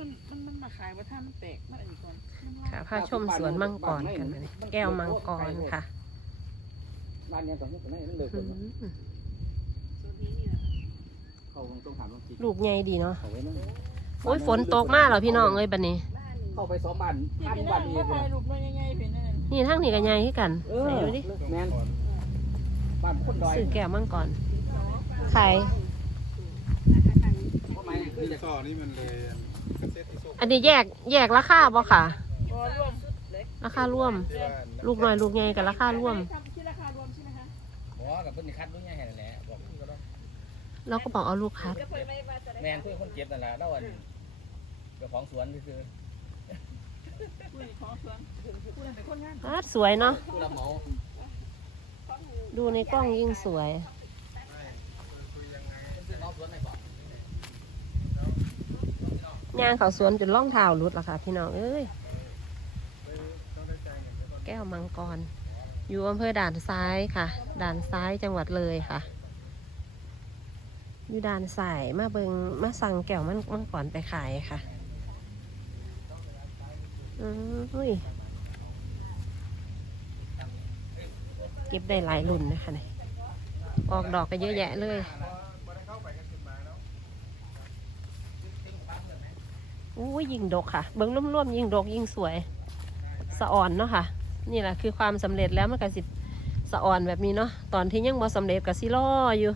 มันมันมันมาขายว่าถ้ามันแตกมันอะไรก่อนมันว่าค่ะพาชมสวนมังกรกันเลยแก้วมังกรค่ะบ้านเนี้ยตอนนี้ตอนนี้มันเลยอืมส่วนนี้นี่นะเขาต้องถามต้องคิดลูกใหญ่ดีเนาะเขาไว้นั่นโอ้ยฝนตกมากเหรอพี่น้องเอ้ยบัดนี้ บ้านนี่เข้าไปสองบ้านที่บ้านพี่บ้านั่นงนี้ก็เลยถ่ายรูปน้อยใหญ่ๆเป็นนั่นนี่ทั้งนี้ก็ใหญ่ให้กันเอไหนอดูดิแมนบ้านคนดอยซื้อแก้วมังกรขายเพราะไม่นี่จะต่อนี่มันเลย อันนี้แยกแยกราคาบ่ค่ะพอรวมราคาร่วมที่ว่าลูกน้อยลูกใหญ่กับราคาร่วมที่ราคารวมใช่ไหมคะบอกว่ากับเพิ่นนี่คัดด้วยไงแหละบอกก็ต้องเราก็บอกเอาลูกค้าจะเปิดไม่มาจะได้แมนเพื่อคนเจ็บนั่นแหละแล้วอันเจ้าของสวนคือคุยของสวนคุยเป็นคนงานอาสวยเนาะ ผู้รับเหมาดูในกล้องยิ่งสวยซื้อน้องสวนไหนบอก ย่างเขาสวนจนล่องเท้าหลุดละค่ะ พี่น้องเอ้ยแก้วมังกร อยู่อำเภอด่านซ้ายค่ะ ด่านซ้ายจังหวัดเลยค่ะ อยู่ด่านสายมาเบิงมาสั่งแก้วมันมังกรไปขายค่ะอืมอุ้ยเก็บได้หลายรุ่นนะคะเนี่ยออกดอกก็เยอะแยะเลย บ่ได้เข้าไปกันสิบมาแล้ว อู้ยิงดกค่ะ เบิ้งร่วมๆยิงดกยิงสวย สะอ่อนเนาะค่ะ นี่แหละคือความสำเร็จแล้วมันก็สิสะอ่อนแบบนี้เนาะ ตอนที่ยังบ่สำเร็จก็สิล่ออยู่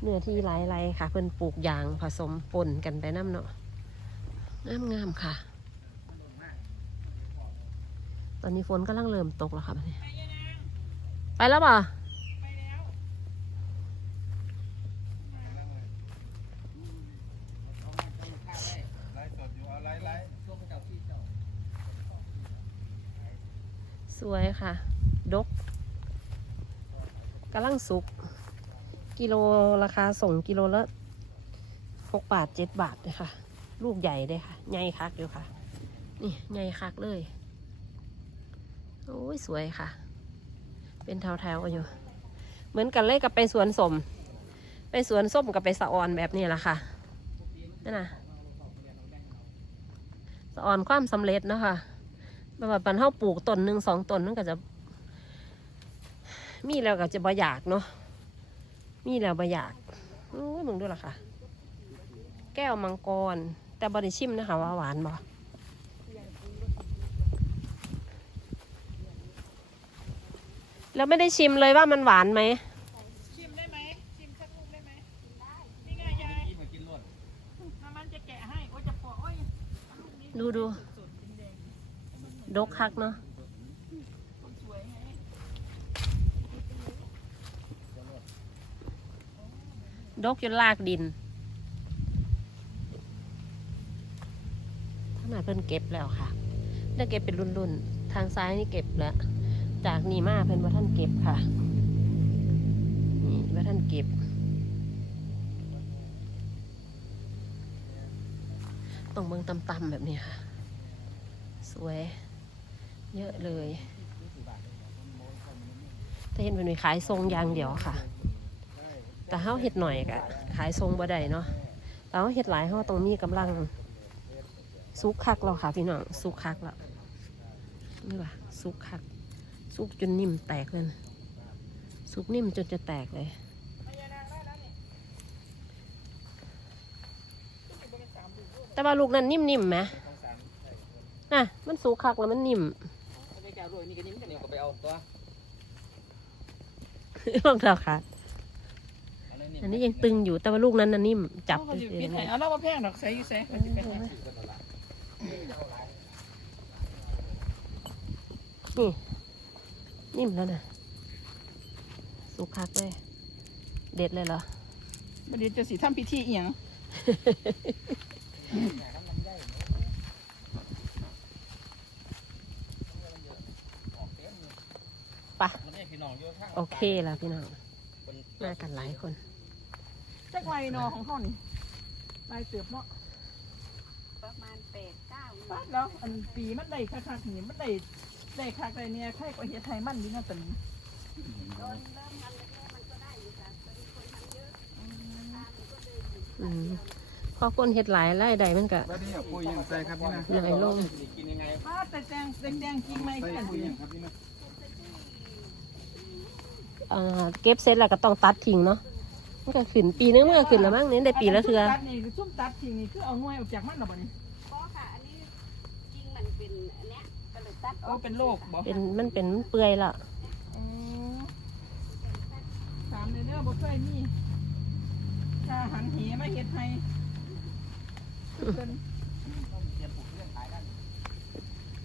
เนื้อที่หลายไรค่ะ เพิ่นปลูกยางผสมปนกันไปน้ำเนาะงามงามๆค่ะ ตอนนี้ฝนกำลังเริ่มตกแล้วค่ะไปแล้วป่ะ ไปแล้ว ไลฟ์สดอยู่เอาไลฟ์ไลฟ์ ช่วงเจ้าที่เจ้า สวยค่ะดกกำลังสุก กิโลราคาส่งกิโลละหกบาทเจ็ดบาทเลยค่ะ ลูกใหญ่เลยค่ะ ใหญ่คักอยู่ค่ะ นี่ใหญ่คักเลย โอ้ยสวยค่ะ เป็นแถวๆอยู่ เหมือนกันเลยกับไปสวนสม ไปสวนส้มกับไปสะออนแบบนี้แหละค่ะนั่นนะสะออนความสำเร็จเนาะคะ แบบว่าปันเท่าปลูกต้นหนึ่งสองต้นมันก็จะ มีแล้วก็จะบ่อยากเนาะมีแล้วบ่อยากโอ้ยมึงด้วยล่ะค่ะ แก้วมังกร แต่บริชิมนะคะว่าหวานบ่แล้วไม่ได้ชิมเลยว่ามันหวานไหมชิมได้ไหมชิมสักลูกได้ไหมได้นี่ไงยายที่มากินรวดน้ำมันจะแกะให้โอ้ยจะปอกโอ้ยลูกนี้ดูดูสดๆแดง ดกคักเนาะๆคนสวยไงดกจนลากดินขนาดเพิ่นเก็บแล้วค่ะได้เก็บเป็นรุ่นๆ ทางซ้ายนี่เก็บแล้ว จากนี่มาเพิ่นว่าท่านเก็บค่ะ นี่ว่าท่านเก็บ ต้องเบิ่งตำๆแบบนี้ค่ะ สวย เยอะเลย แต่เห็นเป็นมีขายทรงยางเดียวค่ะ แต่เฮาเห็ดหน่อยก็ขายทรงบ่ได้เนาะแต่เฮาเห็ดหลายเฮาต้องมีกำลังสุกคักแล้วค่ะพี่น้องสุกคักแล้วนี่ว่ะสุกคักสุกจนนิ่มแตกเลยนะสุกนิ่มจนจะแตกเลยแต่ปเป็นสามลูกลูกแต่ว่าลูกนั้นนิ่มๆไหมน่ะ มันสุกคักแล้วมันนิ่ม ไม่ได้แก้วด้วยนี่ก็นิ่มกันเดียวก็ไปเอาตัวรองเท้าขาดเอาเลยอันนี้ยังตึงอยู่แต่ว่าลูกนั้นน่ะนิ่มจับเอาเฉอยู่ยปิดๆให้นะเอาเรามาแพงดอกใส่อยู่ใส่เอาสิไปให้นี่นิ่มแล้วนะสุกคักเลยเด็ดเลยเหรอบัดนี้จะสิทำพิธีเอียง ปะมันได้พี่น้องอยู่ข้างโอเคแล้วพี่น้องมากันหลายคนจักไวเนอของเขานี่ลายเสือบเนาะประมาณแปดเก้าปั๊บแล้วอันปีมันได้คักๆนี่มันได้ได้คักได้เนี่ยใครก็เฮ็ดไทยมันดีนะตอนนี้ตอนเริ่มกันแรกๆมันก็ได้อยู่ค่ะตอนนี้คนทำเยอะอืมพอคนเฮ็ดหลายรายได้มันก็บัดนี้เอาปุ๋ยยังใส่ครับนี่นะเหนื่อยลงกินยังไงป้าแต่แจงแต่แจงจริงไหมใส่กัน ปุ๋ยยังครับนี่นะ เอ่อเก็บเสร็จแล้วก็ต้องตัดทิ้งเนาะมันก็ขึ้นปีนึงมันก็ขึ้นแล้วมั้งเนี่ยได้ปีละเทือ ตัดนี่คือซุ่มตัดทิ้งนี่คือเอาหน่วยออกจากมันหรอบ่นี่ก็ค่ะ อันนี้จริงมันเป็นอันเนี้ยก็เลยตัดอเอาอกเป็นโรคบ่เป็นมันเป็นเปื่อยละอืมถามเลยเด้อบ่เคยมีถ้าหันเหมาเฮ็ดให้เพิ่น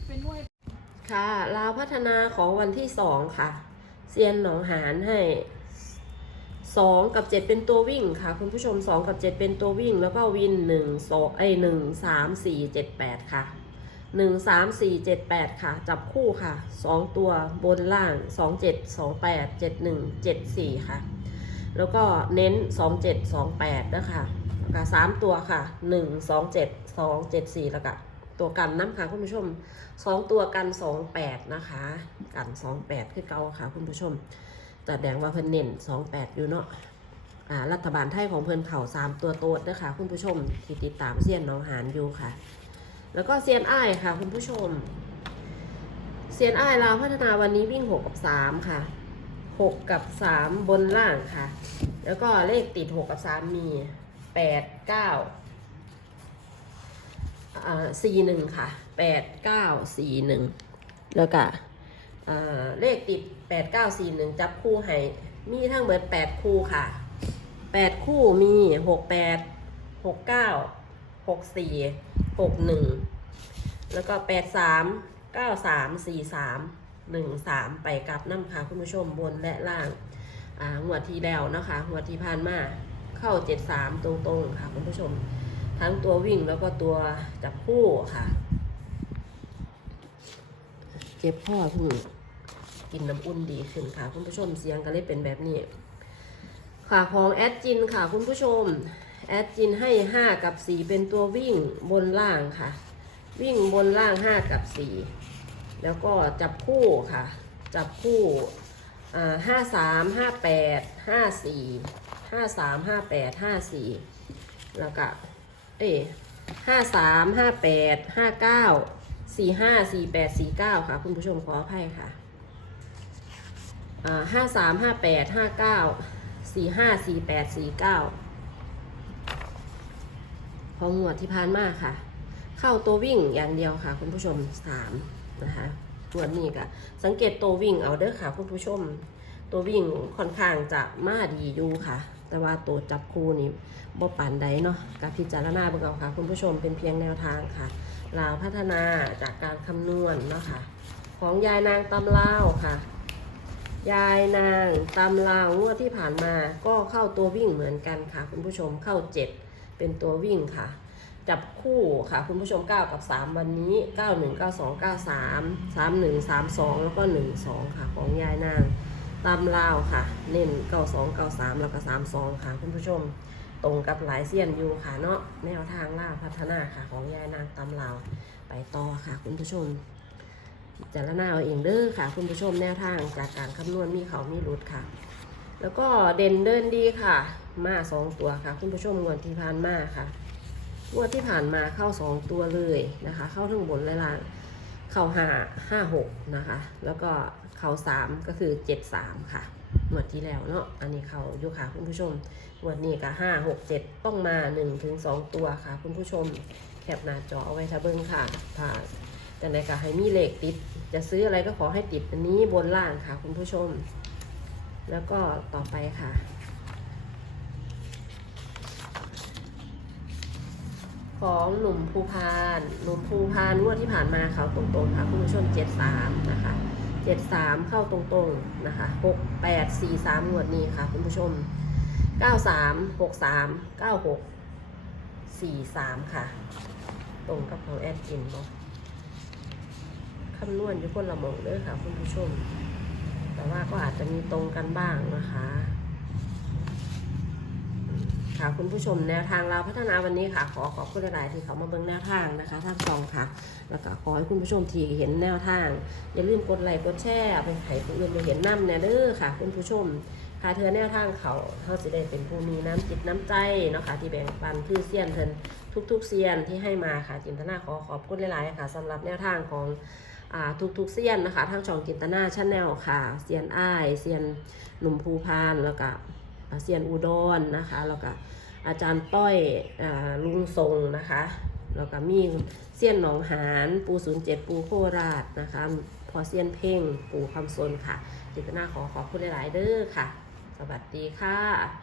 เป็นหน่วย ค่ะ ลาวพัฒนาของวันที่สองค่ะ เซียนหนองหานให้สองกับเจ็ดเป็นตัววิ่งค่ะ คุณผู้ชมสองกับเจ็ดเป็นตัววิ่ง แล้วก็วินหนึ่งสองไอหนึ่งสามสี่เจ็ดแปดค่ะหนึ่งสามสี่เจ็ดแปดค่ะ จับคู่ค่ะสองตัวบนล่างสองเจ็ดสองแปดเจ็ดหนึ่งเจ็ดสี่ค่ะ แล้วก็เน้นสองเจ็ดสองแปดนะคะแล้วก็สามตัวค่ะหนึ่งสองเจ็ดสองเจ็ดสี่แล้วก็ ตัวกันน้ำค่ะคุณผู้ชมสองตัวกันสองแปดนะคะ กันสองแปดคือเก่าค่ะคุณผู้ชมแต่แดงว่าเพิ่นเน้นสองแปดอยู่เนาะอ่ารัฐบาลไทยของเพิ่นเข่าสามตัวโตดเด้อค่ะคุณผู้ชมที่ติดตามเซียนน้องหานอยู่ค่ะ แล้วก็เซียนอ้ายค่ะคุณผู้ชมเซียนอ้ายลาวพัฒนาวันนี้วิ่งหกกับสามค่ะหกกับสามบนล่างค่ะ แล้วก็เลขติดหกกับสามมีแปดเก้า สี่หนึ่งค่ะแปดเก้าสี่หนึ่งแล้วก็เลขติดแปดเก้าสี่หนึ่งจับคู่ให้มีทั้งเบิดแปดคู่ค่ะแปดคู่มีหกแปดหกเก้าหกสี่หกหนึ่งแล้วก็แปดสามเก้าสามสี่สามหนึ่งสามไปกลับน้ำค่ะคุณผู้ชมบนและล่างหัวที่แล้วนะคะหัวที่ผ่านมาเข้าเจ็ดสามตรงๆค่ะคุณผู้ชม ทั้งตัววิ่งแล้วก็ตัวจับคู่ค่ะ เจ็บพ่อพิ่งกินน้ำอุ่นดีขึ้นค่ะ คุณผู้ชมเสียงก็เลยเป็นแบบนี้ ค่ะของแอดจินค่ะ คุณผู้ชม แอดจินให้ 5 กับ 4 เป็นตัววิ่งบนล่างค่ะ วิ่งบนล่าง 5 กับ 4 แล้วก็จับคู่ค่ะ จับคู่ห้าสามห้าแปดห้าสี่ห้าสามห้าแปดห้าสี่แล้วก็ เอ้ห้าสามห้าแปดห้าเก้าสี่ห้าสี่แปดสี่เก้าค่ะ คุณผู้ชมขออภัยค่ะห้าสามห้าแปดห้าเก้าสี่ห้าสี่แปดสี่เก้าพองวดที่ผ่านมาค่ะ เข้าตัววิ่งอย่างเดียวค่ะ คุณผู้ชมสามนะคะงวนี้ก็สังเกตตัววิ่งเอาเด้อค่ะ คุณผู้ชม ตัววิ่งค่อนข้างจะมาดีอยู่ค่ะ แต่ว่าตัวจับคู่นี้บ่ปานใดเนาะกับพิจารณาเบิ่งเอาค่ะ คุณผู้ชมเป็นเพียงแนวทางค่ะลาวพัฒนาจากการคำนวณเนาะค่ะ ของยายนางตำลาวค่ะ ยายนางตำลาวงวดที่ผ่านมาก็เข้าตัววิ่งเหมือนกันค่ะ คุณผู้ชมเข้าเจ็ดเป็นตัววิ่งค่ะจับคู่ค่ะ คุณผู้ชม 9 กับ 3 วันนี้ 91 92 93 31 32 แล้วก็ 12 ค่ะ ของยายนาง ตำลาวค่ะ เน้น92 93แล้วก็32ค่ะคุณผู้ชม ตรงกับหลายเซียนอยู่ค่ะเนาะแนวทางล่าพัฒนาค่ะ ของยายนางตำลาวไปต่อค่ะ คุณผู้ชมจารณาเอาเองเด้อค่ะ คุณผู้ชมแนวทางจากการคำนวณมีเขามีรุดค่ะ แล้วก็เด่นเดินดีค่ะ มาสองตัวค่ะ คุณผู้ชมงวดที่ผ่านมาค่ะงวดที่ผ่านมาเข้าสองตัวเลยนะคะ เข้าทั้งบนและล่าง เข้าห้าห้าหกนะคะ แล้วก็เข้าสามก็คือเจ็ดสามค่ะงวดที่แล้วเนาะ อันนี้เข้าอยู่ค่ะคุณผู้ชมงวดนี้ก็ห้าหกเจ็ดต้องมาหนึ่งถึงสองตัวค่ะ คุณผู้ชมแคปหน้าจอเอาไว้ทะเบิ้งค่ะถ้าจังใดก็ให้มีเลขติด จะซื้ออะไรก็ขอให้ติดอันนี้บนล่างค่ะ คุณผู้ชม แล้วก็ต่อไปค่ะ ของหนุ่มภูพาน หนุ่มภูพานงวดที่ผ่านมาเขาตรงๆค่ะคุณผู้ชมเจ็ดสามนะคะเจ็ดสามเข้าตรงๆนะคะหกแปดสี่สามงวดนี้ค่ะคุณผู้ชมเก้าสามหกสามเก้าหกสี่สามค่ะ ตรงกับของแอดกินเนาะคำนวณอยู่คนละหมองเด้อค่ะคุณผู้ชม แต่ว่าก็อาจจะมีตรงกันบ้างนะคะ ค่ะ คุณผู้ชมแนวทางเราพัฒนาวันนี้ค่ะ ขอขอบคุณหลายๆที่เขามาเบิ่งแนวทางนะคะท่างสองค่ะ แล้วก็ขอให้คุณผู้ชมที่เห็นแนวทาง อย่าลืมกดไลค์กดแชร์ไปให้ผู้อื่นมาเห็นน้ำแน่เด้อค่ะ คุณผู้ชมหาเธอแนวทางเขาเขาจะได้เป็นผู้มีน้ำจิตน้ำใจเนาะค่ะที่แบ่งปันคือเซียนเทินทุกๆเซียนที่ให้มาค่ะจินตนาขอขอบคุณหลายๆค่ะสำหรับแนวทางของทุกๆเซียนนะคะทั้งช่องจินตนาชาแนลค่ะเซียนอ้ายเซียนหนุ่มภูพานแล้วก็ เซียนอุดรนะคะแล้วก็อาจารย์ต้อยอลุงทรงนะคะแล้วก็มีเซียนหนองหานปูศูนย์เจ็ดปูโคราชนะคะ พอเซียนเพ่งปูคำซนค่ะจิตนาขอขอบคุณหลาย ๆ เด้อค่ะ สวัสดีค่ะ